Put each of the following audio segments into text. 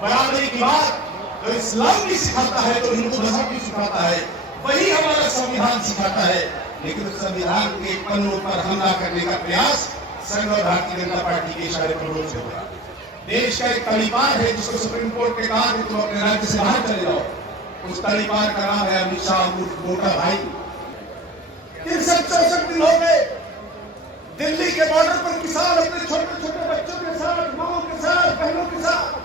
बराबरी की बात तो इस्लाम भी सिखाता है, तो हिंदू मजहब भी सिखाता है, वही हमारा संविधान सिखाता है। लेकिन उस संविधान के पन्नों पर हमला करने का प्रयास संघ और भारतीय जनता पार्टी के इशारे पर रोज हो रहा है। देश का एक तड़ीपार है जिसको सुप्रीम कोर्ट ने कहा कि तुम अपने राज्य से बाहर चले जाओ, उस तड़ीपार का नाम है अमित शाह मोटा भाई। 364 दिन हो गए दिल्ली के बॉर्डर पर किसान अपने छोटे छोटे बच्चों के साथ, माओ के साथ, बहनों के साथ,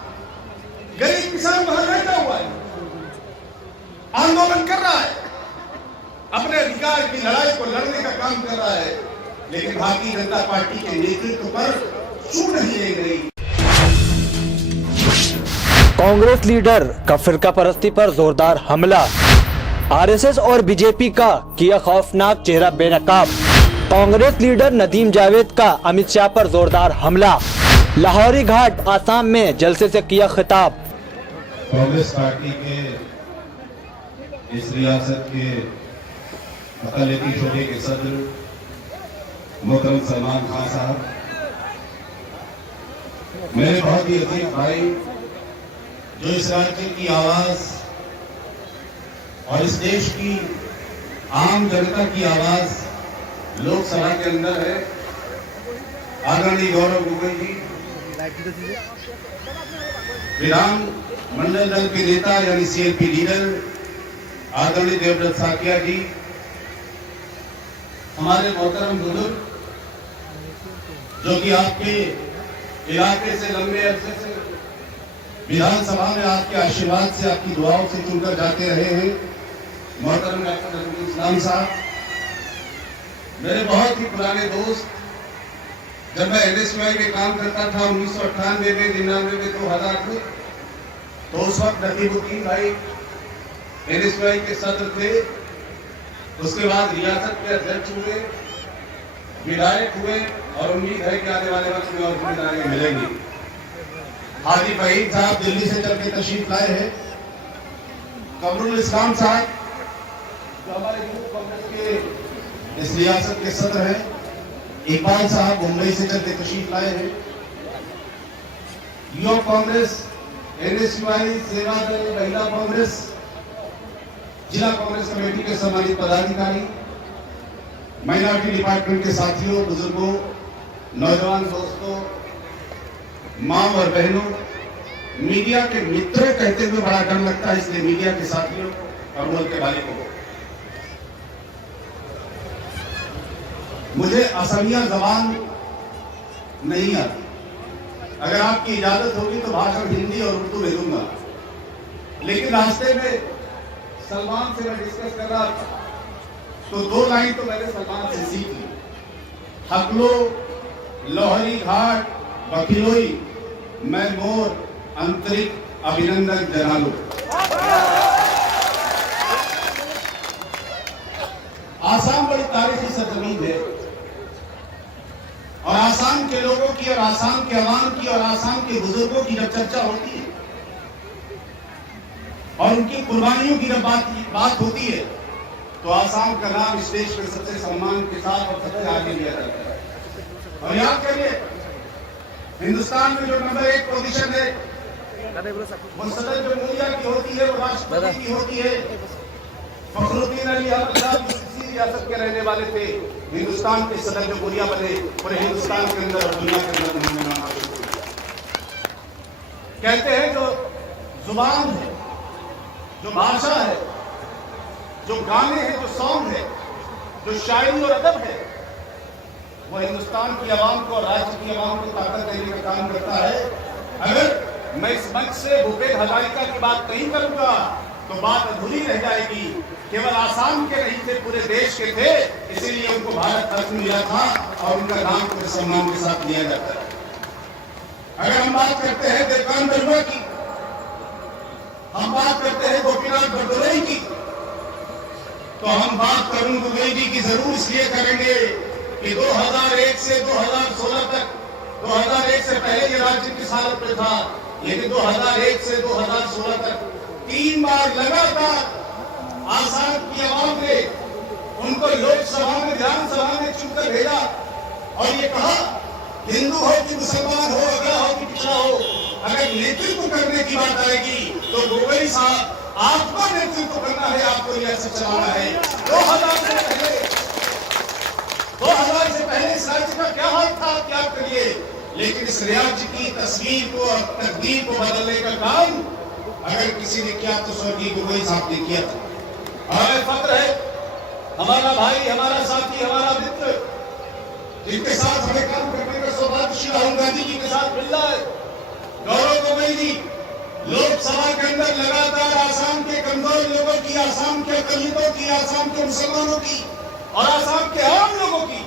गरीब किसान वहां बैठा हुआ है, आंदोलन कर रहा है, अपने अधिकार की लड़ाई को लड़ने का काम कर रहा है। लेकिन भारतीय जनता पार्टी के नेतृत्व पर चूक नहीं ले गई। कांग्रेस लीडर का फिरका परस्ती पर जोरदार हमला, आरएसएस और बीजेपी का किया खौफनाक चेहरा बेनकाब। कांग्रेस लीडर नदीम जावेद का अमित शाह पर जोरदार हमला, लाहौरी घाट आसाम में जलसे से किया खिताब। कांग्रेस पार्टी के इस रियासत के अकाली शोबे के सदर मोहतरम सलमान खान साहब, मेरे बहुत ही अजीज भाई, जो इस राज्य की आवाज और इस देश की आम जनता की आवाज लोकसभा के अंदर है, आदरणीय गौरव गोगोई जी, विधान मंडल दल के नेता यानी सीएलपी लीडर आदरणीय देवव्रत साकिया जी, हमारे मोहतरम बुजुर्ग जो कि आपके इलाके से लंबे अरसे से विधानसभा में आपके आशीर्वाद से, आपकी दुआओं से चुनकर जाते रहे हैं, मोहतरम डॉक्टर नजरुल इस्लाम साहब, मेरे बहुत ही पुराने दोस्त। जब मैं एनएसयूआई में काम करता था 1998 में, 99 में, 2000 में, तो उस वक्त नकीबुद्दीन भाई एनएसयूआई के सदर थे। उसके बाद रियासत के अध्यक्ष हुए, विधायक हुए, और उम्मीद है कि आने वाले वक्त में और जिम्मेदारियां मिलेंगी। हाजी फहीम साहब दिल्ली से चल के तशरीफ लाए हैं, कमरुल इस्लाम साहब जो हमारे यूथ कांग्रेस के इस रियासत के सदर हैं, इकबाल साहब मुंबई से चल के तशरीफ लाए हैं, युवा कांग्रेस, एनएसयूआई, सेवा दल, महिला कांग्रेस, जिला कांग्रेस कमेटी के सम्मानित पदाधिकारी, माइनॉरिटी डिपार्टमेंट के साथियों, बुजुर्गों, नौजवान दोस्तों, मां और बहनों, मीडिया के मित्रों कहते हुए बड़ा डर लगता है, इसलिए मीडिया के साथियों और बोल के मालिकों को, मुझे असमिया जबान नहीं आती। अगर आपकी इजाजत होगी तो भाषण हिंदी और उर्दू में दूंगा, लेकिन रास्ते में सलमान से मैं डिस्कस कर रहा था तो 2 लाइन तो मैंने सलमान से सीख ली। हकलो, लोहरी घाट, बखिलोई, मैं मोर आंतरिक अभिनंदन जनालो। आसाम बड़ी तारीखी सरजमीन है, और आसाम के लोगों की और आसाम के अवाम की और आसाम के बुजुर्गों की जब चर्चा होती है और उनकी कुर्बानियों की जब बात होती है, तो आसाम का नाम इस देश में सबसे सम्मान के साथ और सबसे आगे लिया जाता है। और याद करिए, हिंदुस्तान में जो नंबर 1 पोजीशन है वो सदर जमहूरिया की होती है, वो राष्ट्रपति की होती है। फखरुद्दीन अली अहमद साहब इसी रियासत के रहने वाले थे, हिंदुस्तान के सदर जमहूरिया बने, पूरे हिंदुस्तान के अंदर और दुनिया के अंदर उन्होंने नाम हासिल किया। कहते हैं जो जुबान है, जो भाषा है, जो गाने हैं, जो सॉन्ग है, जो शायरी और अदब है, वो हिंदुस्तान की आवाम को और राज्य की आवाम को ताकत देने का काम करता है। अगर मैं इस मंच से भूपेन हजारिका की बात नहीं करूंगा तो बात अधूरी रह जाएगी। केवल आसाम के नहीं थे, पूरे देश के थे, इसीलिए उनको भारत रत्न मिला था और उनका नाम पूरे सम्मान के साथ लिया जाता है। अगर हम बात करते हैं देवकांत बरुआ की, हम बात करते हैं गोपीनाथ बरदोई की, तो हम बात करुण गोगोई जी की जरूर इसलिए करेंगे कि 2001 से 2016 तक, 2001 से पहले ये राज्य किस हालत में था, लेकिन 2001 से 2016 तक 3 बार लगातार आसाम की आवाम ने उनको लोकसभा में, विधानसभा में चुनकर भेजा और ये कहा, हिंदू हो कि मुसलमान हो, अगला हो कि पिछड़ा हो, अगर नेतृत्व करने की की बात आएगी तो गोगोई साहब आपको नेतृत्व करना है, आपको रियासत चलाना है। 2000 से पहले इस राज्य का क्या हाल था आप याद करिए, लेकिन इस राज्य की तस्वीर को और तकदीर को बदलने का काम अगर किसी ने किया तो स्वर्गीय गोगोई साहब ने किया था। हमें फक्र है, हमारा भाई, हमारा साथी, हमारा मित्र, जिनके साथ हमें काम करने का सौभाग्य श्री राहुल गांधी जी के साथ मिल रहा है, गौरव गोगोई जी लोकसभा के अंदर लगातार आसाम के कमजोर लोगों की, आसाम के दलितों की, आसाम के मुसलमानों की और आसाम के आम लोगों की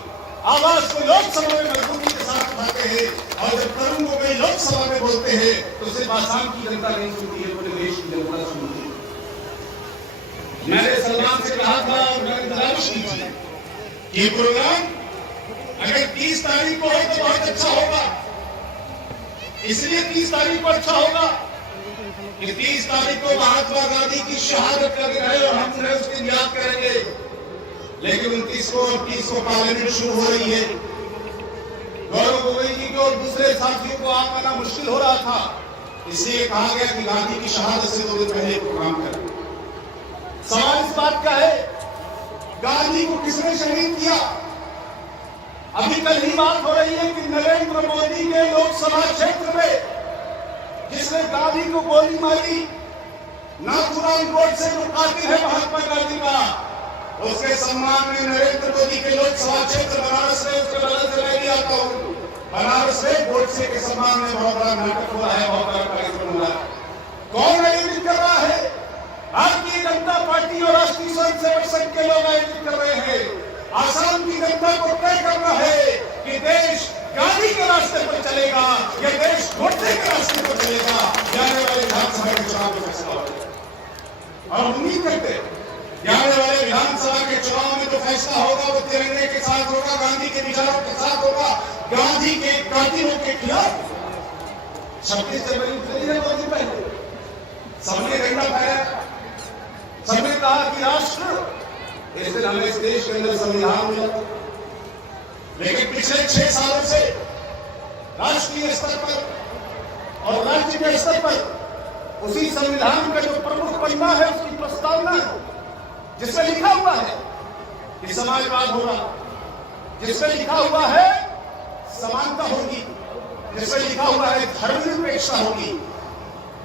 आवाज को लोकसभा में मजबूती के साथ उठाते हैं। और जब तरुण गोगोई लोकसभा में बोलते हैं तो सिर्फ आसाम की जनता नहीं सुनती है, पूरे देश की जनता सुनती है। मैंने सलमान से कहा था और मैंने तलाश की थी कि ये प्रोग्राम अगर 30 तारीख को हो तो बहुत अच्छा होगा। इसलिए 30 तारीख को अच्छा होगा कि 30 तारीख को महात्मा गांधी की शहादत का दिन है और हम उन्हें उस दिन याद करेंगे। लेकिन 29 को और 30 को पार्लियामेंट शुरू हो रही है। गौरव गोगोई जी को और दूसरे साथियों को आना मुश्किल हो रहा था, इसलिए कहा गया कि गांधी की शहादत से 2 दिन पहले प्रोग्राम करें। सवाल इस बात का है, गांधी को किसने शहीद किया? अभी कल ही बात हो रही है कि नरेंद्र मोदी के लोकसभा क्षेत्र में जिसने गांधी को गोली मारी, नाथुराम गोडसे जो कातिल है महात्मा गांधी का, उसके सम्मान में नरेंद्र मोदी के लोकसभा क्षेत्र बनारस में, उसके बगल से मैं भी आता हूं, बनारस में गोडसे के सम्मान में बहुत बड़ा नाटक हो रहा है, बहुत बड़ा कार्यक्रम हो रहा है। कौन आयोजित कर रहा है? भारतीय जनता पार्टी और राष्ट्रीय स्वयंसेवक संघ के लोग आयोजित कर रहे हैं। आसाम की जनता को तय करना है कि देश गांधी के रास्ते पर चलेगा या देश गोडसे के रास्ते पर चलेगा। जाने वाले विधानसभा के चुनाव में फैसला होगा और उम्मीद करते हैं आने वाले विधानसभा के चुनाव में जो फैसला होगा वो तिरंगे के साथ होगा, गांधी के विचारों के साथ होगा, गांधी के कातिलों के खिलाफ। 26 जनवरी 2 दिन पहले सबने झंडा फहराया, सबने कहा कि राष्ट्र, इस दिन हमें इस देश के अंदर संविधान मिला। लेकिन पिछले 6 सालों से राष्ट्रीय स्तर पर और राज्य के स्तर पर उसी संविधान का जो प्रमुख पन्ना है, उसकी प्रस्तावना है, जिसमें लिखा हुआ है कि समाजवाद होगा, जिसमें लिखा हुआ है समानता होगी, जिसमें लिखा हुआ है धर्मनिरपेक्षता होगी।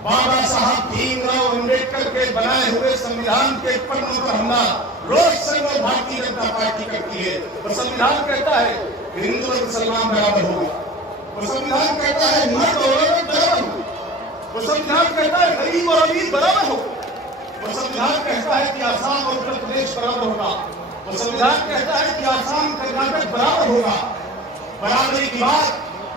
बाबा साहब भीमराव अंबेडकर के बनाए हुए संविधान के पन्नों पर हमला रोज संघ और भारतीय जनता पार्टी करती है। और संविधान कहता है हिंदू और मुसलमान बराबर होगा, वो संविधान कहता है मर्द और औरत बराबर हो, वो संविधान कहता है गरीब और अमीर बराबर हो, वो संविधान कहता है कि आसाम और उत्तर प्रदेश बराबर होगा, वो संविधान कहता है कि आसाम कर्नाटक बराबर होगा। बराबरी की बात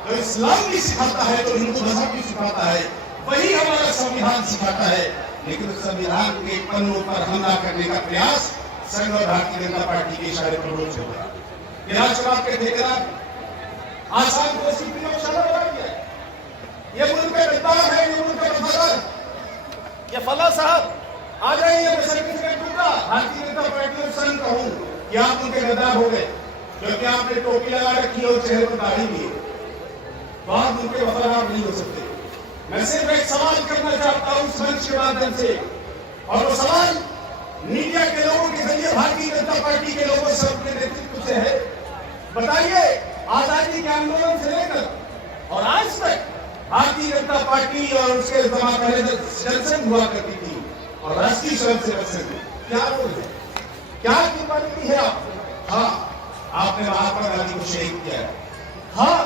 तो इस्लाम भी सिखाता है, तो हिंदू मजहब भी सिखाता है, वही हमारा संविधान सिखाता है। लेकिन उस संविधान के पन्नों पर हमला करने का प्रयास संघ और भारतीय जनता पार्टी के इशारे पर रोज हो रहा है। विधानसभा के ठेकेदार आसाम को सीपी में निशाना बना दिया। ये मुल्क का गद्दार है, ये मुल्क का वफादार, ये फला साहब आ जाइए, मैं सर्टिफिकेट दूंगा भारतीय जनता पार्टी और संघ का हूं कि आप उनके गद्दार हो गए, क्योंकि आपने टोपी लगा रखी है और चेहरे पर दाढ़ी भी है, तो आप उनके वफादार नहीं हो सकते। मैं सिर्फ एक सवाल करना चाहता हूं इस मंच के माध्यम से, और वो सवाल मीडिया के लोगों के जरिए भारतीय जनता पार्टी के लोगों से, अपने नेतृत्व से है। बताइए, आजादी के आंदोलन से लेकर और आज तक भारतीय जनता पार्टी और उसके पहले जनसंघ हुआ करती थी और राष्ट्रीय स्वयंसेवक संघ, क्या रोल है, क्या कीमत है आप? हाँ, आपने महात्मा गांधी को शहीद किया है। हाँ,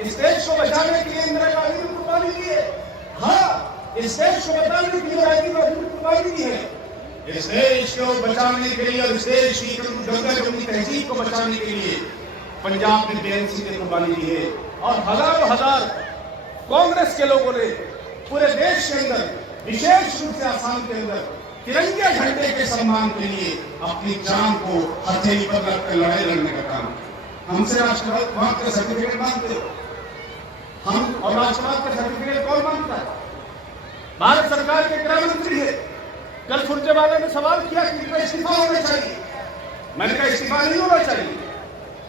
इस देश को बचाने के लिए इंदिरा गांधी ने कुर्बानी दी है। हाँ, इस देश को बचाने के लिए राजीव गांधी ने कुर्बानी दी है। इस देश को बचाने के लिए और इस देश की गंगा जमुनी तहजीब को बचाने के लिए पंजाब में बीएनसी ने कुर्बानी दी है। और हजारों हजार कांग्रेस के लोगों ने पूरे देश के अंदर, विशेष रूप से आसाम के अंदर, तिरंगे झंडे के सम्मान के लिए अपनी जान को हथेली पर रखकर लड़ाई लड़ने का काम। हमसे राष्ट्रवाद का सर्टिफिकेट मांगते हो, हम और राष्ट्रवाद का सर्टिफिकेट कौन मांगता है? भारत सरकार के गृह मंत्री है। कल सुरजेवाला ने सवाल किया कि इनका इस्तीफा होना चाहिए। मैंने कहा इस्तीफा नहीं होना चाहिए,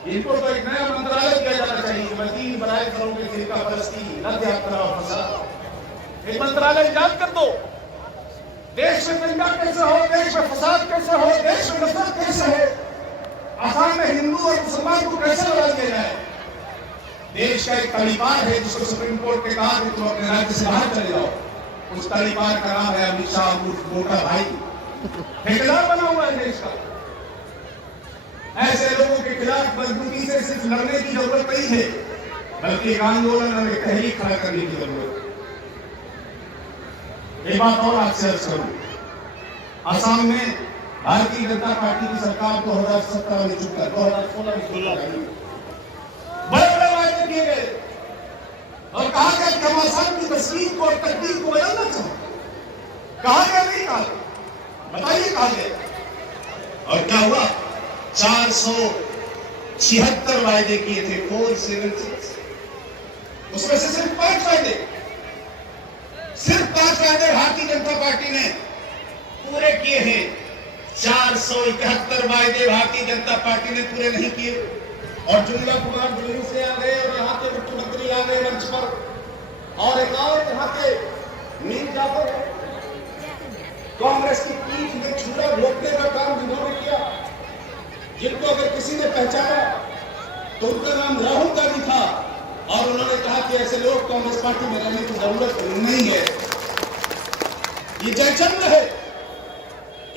इनको तो एक नया मंत्रालय दिया जाना चाहिए। वकील बनाए करोगे फिरका परस्ती, रथ यात्रा और फसाद। एक मंत्रालय ईजाद कर दो। देश में दंगा कैसे हो, देश में फसाद कैसे हो, देश में नफरत कैसे हो, आसाम में हिंदू और मुसलमान को कैसे लड़ा दिया जाए। देश का एक तड़ीपार है जिसको सुप्रीम कोर्ट ने कहा कि तुम अपने राज्य से बाहर चले जाओ। उस तड़ीपार का नाम है अमित शाह, मोटा भाई, ठेकेदार बना हुआ है देश का। ऐसे लोगों के खिलाफ मजबूती से सिर्फ लड़ने की जरूरत नहीं है, बल्कि एक आंदोलन और एक तहरीक खड़ा करने की जरूरत है। एक बात और आपसे अर्ज करूं, असम में भारतीय जनता पार्टी की सरकार 2017 में चुपकर 2016 में बड़े बड़े वायदे किए गए और कहा गया कि हम असम की तस्वीर को और तकदीर को बदलना चाहते। कहा गया नहीं कहा, बताइए कहा गया। और क्या हुआ? 476 वायदे किए थे, 476, उसमें से सिर्फ 5 वायदे, सिर्फ 5 वायदे भारतीय जनता पार्टी ने पूरे किए हैं। 471 वायदे भारतीय जनता पार्टी ने पूरे नहीं किए। और जुमला कुमार दिल्ली से आ गए और यहाँ के मुख्यमंत्री आ गए मंच पर, और एक और यहाँ के मीर जाफर कांग्रेस की पीठ में छुरा रोकने का काम जिन्होंने किया, जिनको अगर किसी ने पहचाना तो उनका नाम राहुल गांधी था, और उन्होंने कहा कि ऐसे लोग कांग्रेस पार्टी में रहने की जरूरत नहीं है। ये जयचंद है,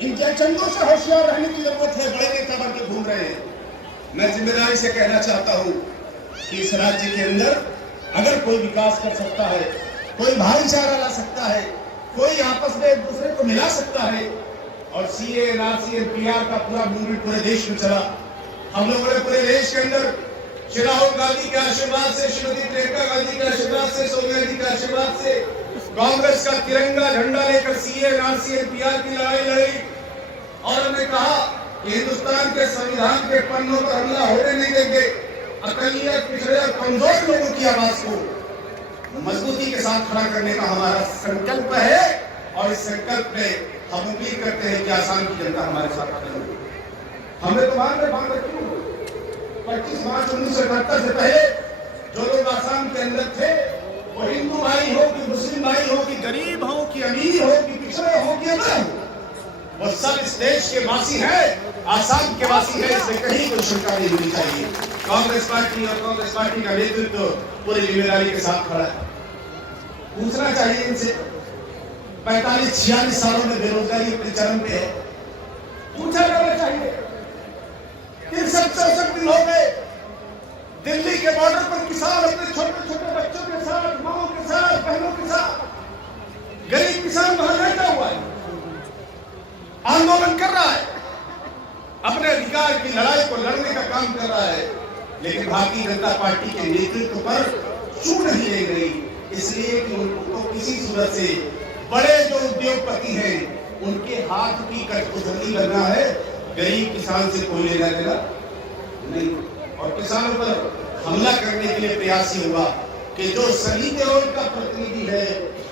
इन जयचंदों से होशियार रहने की जरूरत है। बड़े नेता बन के घूम रहे हैं। मैं जिम्मेदारी से कहना चाहता हूं कि इस राज्य के अंदर अगर कोई विकास कर सकता है, कोई भाईचारा ला सकता है, कोई आपस में एक दूसरे को मिला सकता है, और सीए, एनआरसी, एनपीआर का पूरा मूवमेंट पूरे देश में चला। हम लोगों ने पूरे देश के अंदर श्री राहुल गांधी के आशीर्वाद से, श्रीमती प्रियंका गांधी के आशीर्वाद से, सोनिया जी के आशीर्वाद से कांग्रेस का तिरंगा झंडा लेकर सीए, एनआरसी, एनपीआर की लड़ाई लड़ी, और हमने कहा कि हिंदुस्तान के संविधान के पन्नों पर हमला होने नहीं देंगे। अकलियत, पिछड़े और कमजोर लोगों की आवाज को मजबूती के साथ खड़ा करने का हमारा संकल्प है, और इस संकल्प में हम उम्मीद करते हैं कि आसाम की जनता हमारे साथ खड़ी होगी। हमने तो बांध रखी 25 मार्च 1978 से पहले जो लोग आसाम के अंदर थे, वो हिंदू भाई हो कि मुस्लिम भाई हो कि गरीब हो कि अमीर हो कि पिछड़े हो कि अमीर हो, वो सब इस देश के वासी हैं, आसाम के वासी हैं। इसमें कहीं कोई शंका नहीं होनी चाहिए। कांग्रेस पार्टी और कांग्रेस पार्टी का नेतृत्व पूरी जिम्मेदारी के साथ खड़ा है। पूछना चाहिए इनसे, 45-46 सालों में बेरोजगारी अपने चरम पे है, पूछा जाना चाहिए। 63-64 दिन हो गए दिल्ली के बॉर्डर पर किसान अपने छोटे छोटे बच्चों के साथ, माओ के साथ, बहनों के साथ, गरीब किसान वहां बैठा हुआ है, आंदोलन कर रहा है, अपने अधिकार की लड़ाई को लड़ने का काम कर रहा है, लेकिन भारतीय जनता पार्टी के नेतृत्व पर चू नहीं ले गई, इसलिए कि उनको किसी सूरत से बड़े जो उद्योगपति हैं उनके हाथ की कठपुतली करना है। गरीब किसान से कोई लेना देना नहीं, और किसानों पर हमला करने के लिए प्रयास ही हुआ कि जो सनी देओल का प्रतिनिधि है,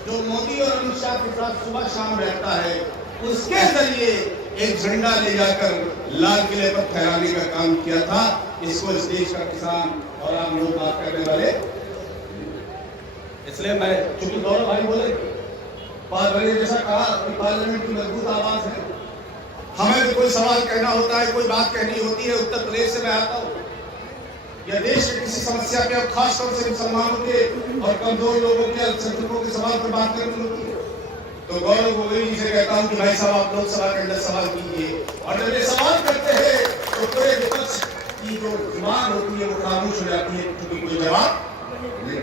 जो मोदी और अमित शाह के साथ सुबह शाम रहता है, उसके जरिए एक झंडा ले जाकर लाल किले पर फहराने का काम किया था। इसको इस देश का किसान और आम लोग बात करने वाले, इसलिए मैं, चूंकि गौरव भाई बोले पार्लियामेंट जैसा कहा कि पार्लियामेंट की मजबूत आवाज है, हमें भी कोई सवाल कहना होता है, कोई बात कहनी होती है। उत्तर प्रदेश से मैं आता हूँ, या देश की किसी समस्या पे, और खासतौर से मुसलमानों के और कमजोर लोगों के, अल्पसंख्यकों के सवाल पर बात करनी होती है, तो गौरव गोगोई जी से कहता हूँ कि भाई साहब आप लोकसभा के अंदर सवाल कीजिए, और जब ये सवाल करते हैं तो पूरे विपक्ष की जो जुबान होती है वो खामोश हो जाती है, क्योंकि कोई जवाब नहीं।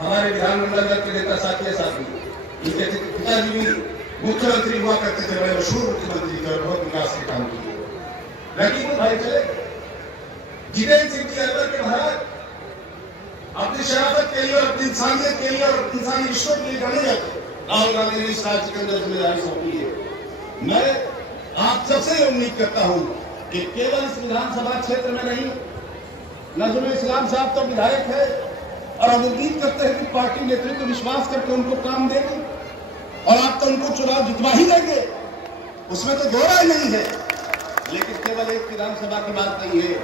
हमारे विधानमंडल के नेता साथी साथी, इनके पिताजी भी मुख्यमंत्री हुआ करते थे, बड़े मशहूर मुख्यमंत्री थे और बहुत विकास के काम किए। लखीमपुर भाई चले, जितेंद्र सिंह जी अलवर के महाराज अपनी शराफत के लिए और अपनी इंसानियत के लिए और इंसानी रिश्तों के लिए जाने जाते। राहुल गांधी ने इस राज्य के अंदर जिम्मेदारी सौंपी है। मैं आप सबसे उम्मीद करता हूं कि केवल इस विधानसभा क्षेत्र में नहीं, नजरुल इस्लाम साहब तो विधायक है, और हम उम्मीद करते हैं कि पार्टी नेतृत्व विश्वास करके उनको काम देगी, और आप तो उनको चुनाव जितवा ही देंगे, उसमें तो दो राय नहीं है। लेकिन केवल एक विधानसभा की बात नहीं है,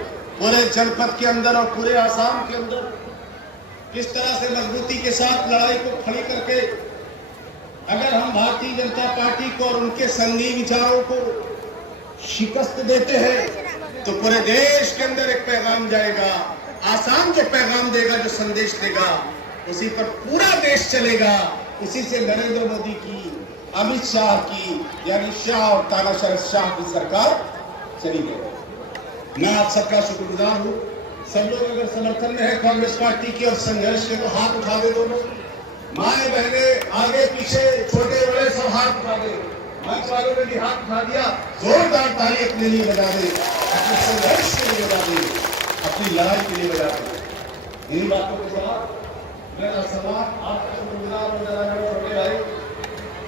पूरे जनपद के अंदर और पूरे आसाम के अंदर किस तरह से मजबूती के साथ लड़ाई को खड़ी करके अगर हम भारतीय जनता पार्टी को और उनके संगी विचारों को शिकस्त देते हैं तो पूरे देश के अंदर एक पैगाम जाएगा। आसाम जो पैगाम देगा, जो संदेश देगा, उसी पर पूरा देश चलेगा। उसी से नरेंद्र मोदी की, अमित शाह की, यानी शाह और तानाशाह शाह की सरकार चली गई। मैं आप सबका शुक्रगुजार हूँ। सब लोग अगर समर्थन में है कांग्रेस पार्टी की और संघर्ष के, तो हाथ उठा दे दोनों, माए बहने, आगे पीछे, छोटे बड़े सब हाथ उठा दे। मंच वालों ने भी हाथ उठा दिया, जोरदार ताली अपने लिए बजा दे, अपने संघर्ष के लिए बजा दे, अपनी लड़ाई के लिए बजा दे। इन बातों के साथ मेरा सवाल आपका शुक्रगुजार हूं। छोटे भाई,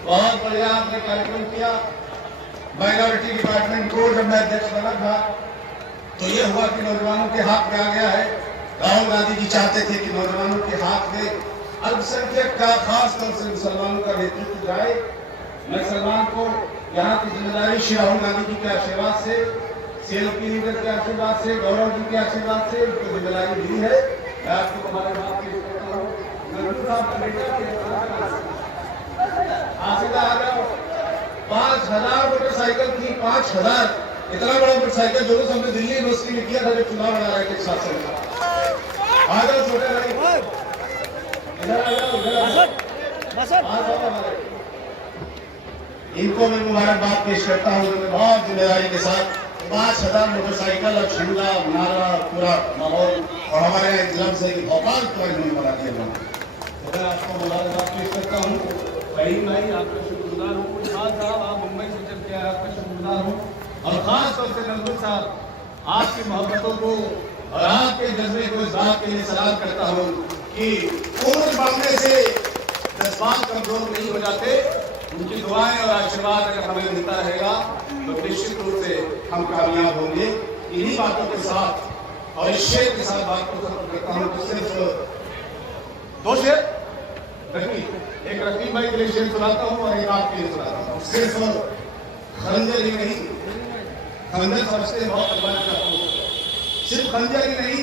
बहुत बढ़िया आपने कार्यक्रम किया। माइनॉरिटी डिपार्टमेंट को जब मैं अध्यक्ष बना था तो ये हुआ कि नौजवानों के हाथ में आ गया है। राहुल गांधी जी चाहते थे कि नौजवानों के हाथ में अल्पसंख्यक का, खास तौर से मुसलमानों का नेतृत्व जाए। मैं सलमान को यहाँ की जिम्मेदारी श्री राहुल गांधी जी के आशीर्वाद से, CLP लीडर के आशीर्वाद से, गौरव जी के आशीर्वाद से उनको जिम्मेदारी मिली है। मैं आपको हमारे बात की आ जाओ। 5000 मोटरसाइकिल थी, 5000, इतना बड़ा मोटरसाइकिल जो हमने दिल्ली यूनिवर्सिटी में किया था जब चुनाव लड़ा रहे थे शासन का। आ जाओ छोटे भाई, इधर आ जाओ, इनको मैं मुबारकबाद पेश करता हूँ। उन्होंने बहुत जिम्मेदारी के साथ 5000 मोटरसाइकिल और शिमला, नारा, पूरा माहौल, और हमारे यहाँ जिला से भोपाल को इन्होंने बना दिया। तो मैं आपको मुबारकबाद पेश करता हूँ। रहीम भाई, आपका शुक्रगुजार हूँ। खान साहब, आप मुंबई से चल के आए, आपका शुक्रगुजार हूँ। और खास तौर से नजरुल साहब, आपकी मोहब्बतों को और आपके जज्बे को इस बात के लिए सलाम करता हूँ कि उम्र बढ़ने से जज्बात कमजोर नहीं हो जाते। उनकी दुआएं और आशीर्वाद अगर हमें मिलता रहेगा तो निश्चित रूप से हम कामयाब होंगे। इन्हीं बातों के साथ और इस शेर के साथ बात को खत्म करता हूँ। तो सिर्फ 2 शेर एक रकीब भाई के लिए शेर सुनाता हूँ और एक आपके लिए सुनाता हूँ। सिर्फ खंजर ही नहीं, खंजर समझते बहुत अभिमान का हो, सिर्फ खंजर ही नहीं,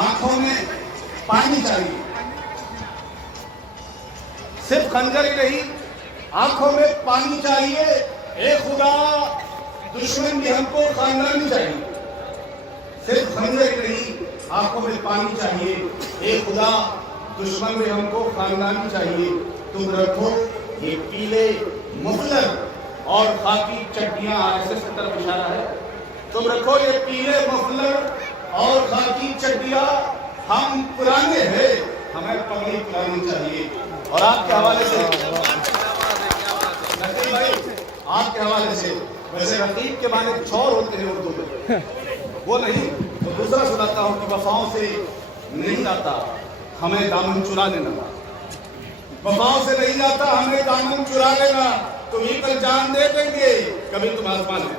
आंखों में पानी चाहिए। सिर्फ खंजर ही नहीं, आंखों में पानी चाहिए। ए खुदा, दुश्मन भी हमको खानदानी चाहिए। सिर्फ खंजर ही नहीं, आंखों में पानी चाहिए। ए खुदा, दुश्मन भी हमको खानदानी चाहिए। तुम रखो ये पीले मुफलर और खाकी चड्डियां, RSS की तरफ इशारा है। तुम रखो ये पीले मफलर और खाकी चड्डियां, हम पुराने हैं, हमें पगड़ी पुरानी चाहिए। और आपके हवाले से नकीब भाई, आपके हवाले से, वैसे रकीब के माने छौर होते हैं उर्दू में, वो नहीं, तो दूसरा सुनाता हूँ कि वफाओं से नहीं जाता हमें दामन चुरा लेना। वफाओं से नहीं जाता हमें दामन चुरा लेना। तुम ही पर जान दे देंगे, कभी तुम आसमान है।